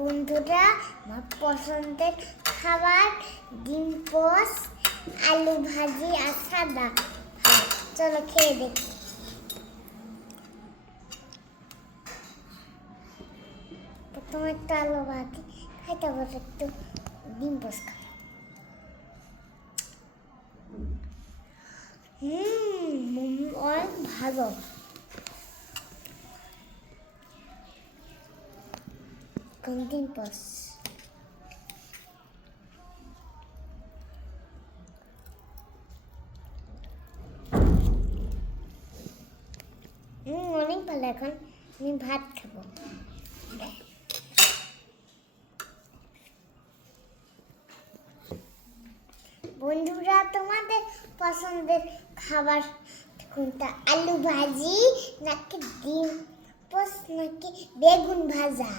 বন্ধুরা, আমার পছন্দের খাবার ডিম পোস্ট, আলু ভাজি আর সাদা ভাত। চলো খেয়ে দেখি। প্রথমে একটু আলু ভাজি খাইতে পারো, একটু ডিম পোস্ট খাবো। অনেক ভালো। ডিম পোস্ট অনেক ভালো। এখন আমি ভাত খাবো। বন্ধুরা, তোমাদের পছন্দের খাবার কোনটা? আলু ভাজি নাকি ডিম পোস্ট নাকি বেগুন ভাজা?